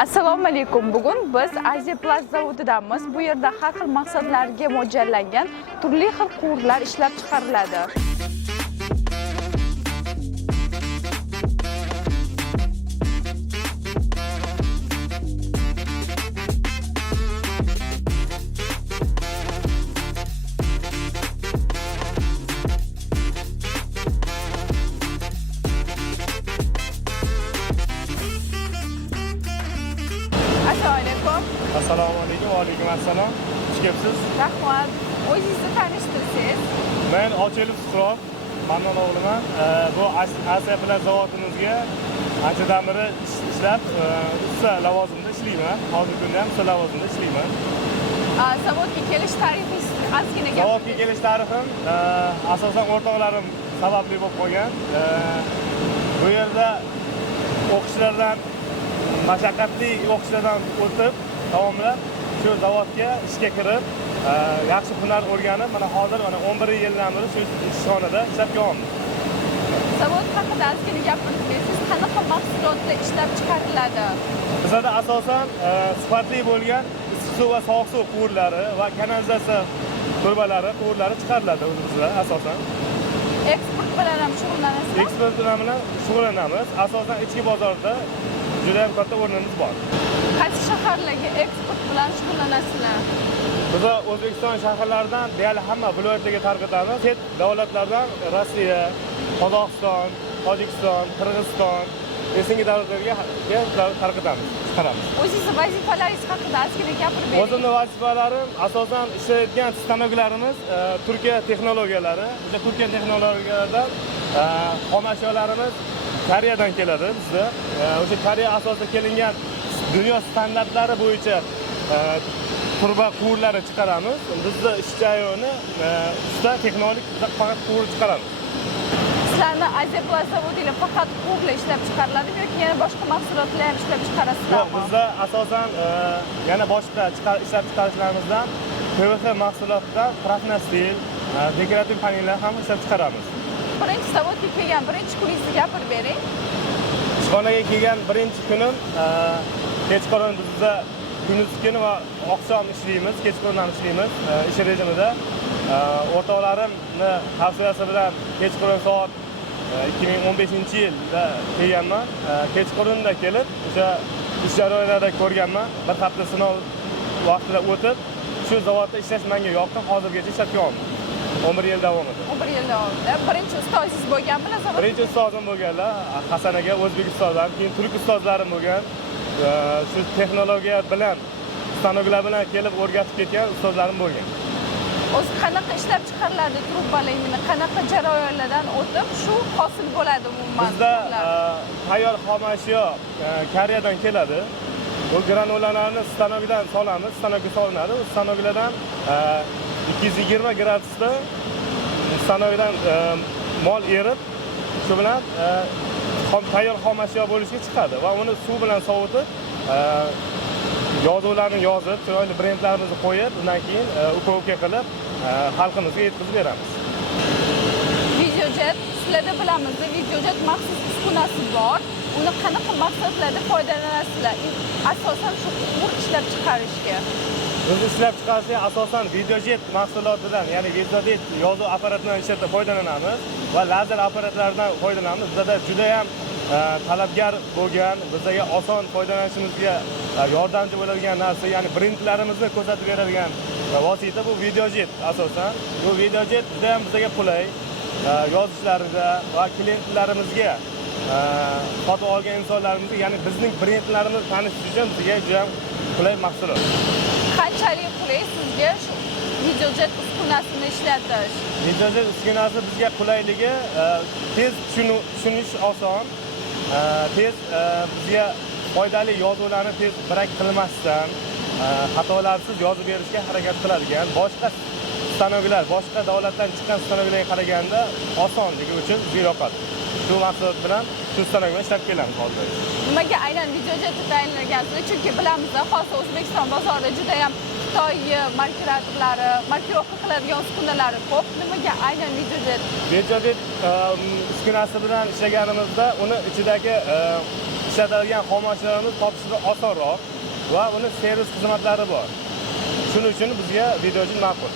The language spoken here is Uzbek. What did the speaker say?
Assalomu alaykum. Bugun biz Aziya Plast zavodidamiz. Bu yerda har xil maqsadlarga mo'ljallangan turli xil quvurlar ishlab chiqariladi. Assalomu alaykum. Va alaykum assalom. Xush kelibsiz. Rahmat. O'zingizni tanishtirsangiz. Men Ochilov Suhrob, Mannon o'g'liman. Bu Aziya Plast zavodimizga anchadan beri ishlab, usta lavozimida ishlayman. Hozirgi kunda ham usta lavozimida ishlayman. Zavodga kelish tarifingiz ozgina gapirib. Zavodga kelish tarixim asosan o'rtoqlarim sababli bo'lib qolgan. Bu yerda o'qishlardan mashaqqatli o'qishlardan o'tib davomlab shu zavodga ishga kirib, yaxshi hunar o'rganib, mana hozir 11 yildan beri shu ishxonada ishlab kelyapmiz. Zavod haqida ozgina gapirib bersangiz, qanaqa mahsulotlar ishlab chiqariladi? Bizda asosan sifatli bo'lgan issiq suv va sovuq suv quvurlari va kanalizatsiya turbalari, quvurlari chiqariladi o'zimizda asosan. Eksport bilan ham shug'ullanasizmi? Eksport bilan shug'ullanamiz. Asosan ichki bozorda juda ham katta o'rnimiz bor. Qaysi shaharlarga eksport bilan shug'ullanasizlar? Biz O'zbekiston shaharlaridan deyarli hamma viloyatlarga tarqatamiz. Chet davlatlardan Rossiya, Qozog'iston, Tojikiston, Qirg'iziston, esingi davlatlarga tarqatamiz, chiqaramiz. O'zingizning vazifalaringiz haqida ozgina gapirib bering. O'zimning vazifalarim asosan ishlayotgan stanoklarimiz Turkiya texnologiyalari. O'sha Turkiya texnologiyalaridan xomashyolarimiz Koreyadan keladi bizda. O'sha Koreya asosida kelingan dunyo standartlari bo'yicha turba quvurlari chiqaramiz. Bizda ish jarayoni usta texnologik faqat quvur chiqaramiz. Sizlarni Aziya Plast zavodida faqat quvurlar ishlab chiqariladi yoki yana boshqa mahsulotlar ham ishlab chiqarasizlarmi? Yo'q, bizda asosan yana boshqa ishlab chiqarishlarimizdan PVC mahsulotlar, profnastil, dekorativ panellar ham ishlab chiqaramiz. Birinchi zavodga kelgan birinchi kuningizni gapirib bering. Ishxonaga kelgan birinchi kunim kechqurun bizda kunduz kuni va oqshom ishlaymiz, kechqurun ham ishlaymiz ish rejimida. O'rtoqlarimni tavsiyasi bilan kechqurun soat 2015-yilda kelganman. Kechqurunda kelib, o'sha ish jarayonlarini ko'rganman. Bir hafta sinov vaqtida o'tib, shu zavodda ishlash menga yoqdi. Hozirgacha ishlab kelyapman. 11 yil davomida. 11 yil davomida. Birinchi ustozingiz bo'lganmi zavodda? Birinchi ustozim bo'lganlar, Hasan aka, o'zbek ustozlar, keyin turk ustozlarim bo'lgan. Shu texnologiya bilan, stanoklar bilan kelib o'rgatib ketgan ustozlarim bo'lgan. O'zi qanaqa ishlab chiqariladi trubalarni, qanaqa jarayonlardan o'tib shu hosil bo'ladi umuman? Bizda tayyor xomashyo Koreyadan keladi. Bu granulalarni stanokdan solamiz, stanokga solinadi. U stanoklardan 220 gradusda stanokdan mol erib, shu bilan tayyor xomashyo bo'lishga chiqadi va uni suv bilan sovutib, yozuvlarni yozib, chiroyli brendlarimizni qo'yib, undan keyin uka-uka qilib xalqimizga yetkazib beramiz. Videojet, sizlarda bilamiz, videojet maxsus uskunasi bor. Uni qanaqa maqsadlarda foydalanasizlar? Asosan shu quvur ishlab chiqarishga. Biz ishlab chiqarishga asosan videojet mahsulotidan, ya'ni videojet yozuv apparatidan ishlatib foydalanamiz va lazer apparatlaridan foydalanamiz. Bizda juda ham talabgor bo'lgan, bizga oson foydalanishimizga yordamchi bo'ladigan narsa, ya'ni brendlarimizni ko'rsatib beradigan vosita bu videojet asosan. Bu videojet juda ham bizga qulay, yozishlarida va klientlarimizga sotib olgan insonlarimizga, ya'ni bizning brendlarimizni tanishish uchun bizga juda ham qulay mahsulot. Qanchalik qulay sizga shu videojet uskunasini ishlatish? Videojet uskunasi bizga qulayligi, tez tushunish oson, tez bizga foydali yozuvlarni tez birak qilmasdan, xatolarsiz yozib berishga harakat qiladigan, boshqa stanoklar, boshqa davlatdan chiqqan stanoklarga qaraganda osonligi uchun bizga yoqadi. Shu maqsad bilan shu stanok bilan ishlab kelamiz hozir. Nimaga aynan videojetni tayinlagansizlar? Chunki bilamiz, hozir O'zbekiston bozorida juda ham Xitoy markiratorlari, markirovka qiladigan uskunalari ko'p. Nimaga aynan videojet? Videojet uskunasi bilan ishlaganimizda uni ichidagi ishlatadigan xomashyolarimiz topishda osonroq va uni servis xizmatlari bor. Shuning uchun bizga videojet ma'qul.